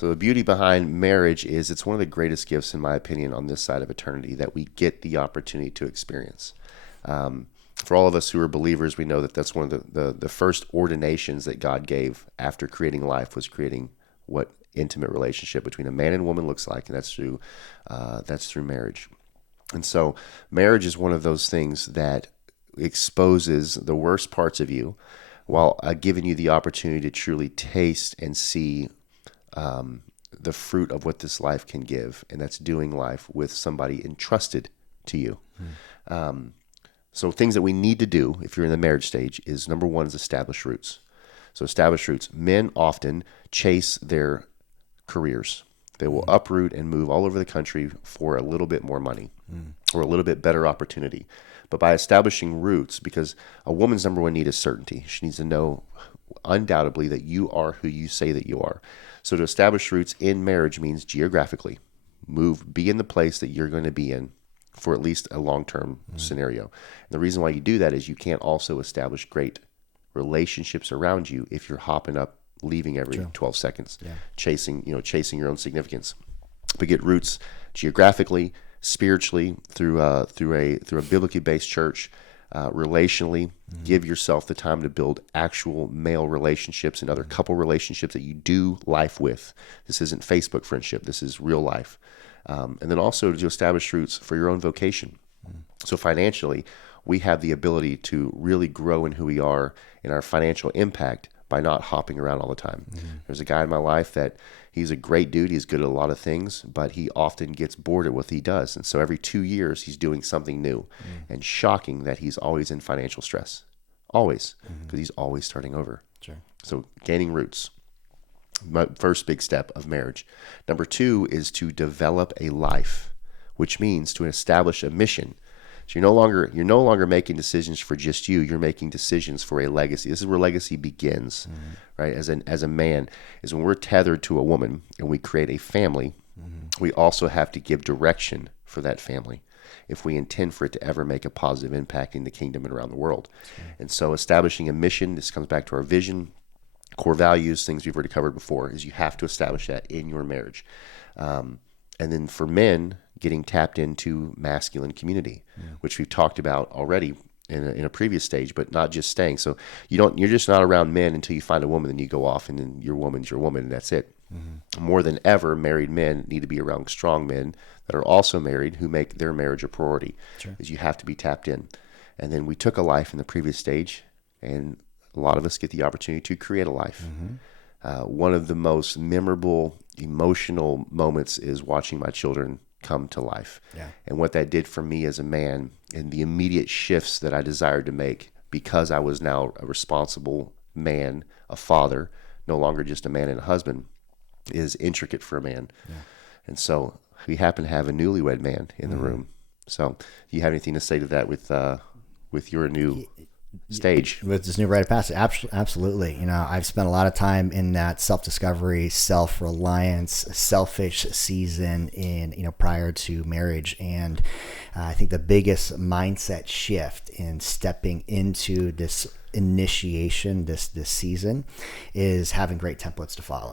So the beauty behind marriage is it's one of the greatest gifts, in my opinion, on this side of eternity that we get the opportunity to experience. For all of us who are believers, we know that that's one of the first ordinations that God gave after creating life was creating what intimate relationship between a man and woman looks like, and that's through marriage. And so marriage is one of those things that exposes the worst parts of you while giving you the opportunity to truly taste and see the fruit of what this life can give, and that's doing life with somebody entrusted to you. So things that we need to do if you're in the marriage stage is, number one, is establish roots. So establish roots. Men often chase their careers. They will uproot and move all over the country for a little bit more money or a little bit better opportunity. But by establishing roots, because a woman's number one need is certainty. She needs to know undoubtedly that you are who you say that you are. So to establish roots in marriage means geographically be in the place that you're going to be in for at least a long-term scenario. And the reason why you do that is you can't also establish great relationships around you if you're hopping up, leaving every 12 seconds, chasing your own significance. But get roots geographically, spiritually, through a biblically based church, relationally. Give yourself the time to build actual male relationships and other couple relationships that you do life with. This isn't Facebook friendship. This is real life. And then also to establish roots for your own vocation. So financially, we have the ability to really grow in who we are in our financial impact by not hopping around all the time. There's a guy in my life that he's a great dude. He's good at a lot of things, but he often gets bored at what he does. And so every 2 years, he's doing something new. And shocking that he's always in financial stress. Always. Because he's always starting over. Sure. So gaining roots. My first big step of marriage. Number two is to develop a life, which means to establish a mission. So you're no longer making decisions for just you. You're making decisions for a legacy. This is where legacy begins, right? As a man, is when we're tethered to a woman and we create a family. We also have to give direction for that family if we intend for it to ever make a positive impact in the kingdom and around the world. And so establishing a mission, this comes back to our vision, core values, things we've already covered before, is you have to establish that in your marriage. And then for men, getting tapped into masculine community, which we've talked about already in a previous stage, but not just staying. So you're just not around men until you find a woman, then you go off and then your woman's your woman and that's it. More than ever, married men need to be around strong men that are also married who make their marriage a priority. Because you have to be tapped in. And then we took a life in the previous stage, and a lot of us get the opportunity to create a life. One of the most memorable, emotional moments is watching my children come to life. And what that did for me as a man and the immediate shifts that I desired to make because I was now a responsible man, a father, no longer just a man and a husband, is intricate for a man. And so we happen to have a newlywed man in the room. So do you have anything to say to that with your new stage? With this new rite of passage? Absolutely. I've spent a lot of time in that self-discovery, self-reliance, selfish season prior to marriage. And I think the biggest mindset shift in stepping into this initiation, this season, is having great templates to follow.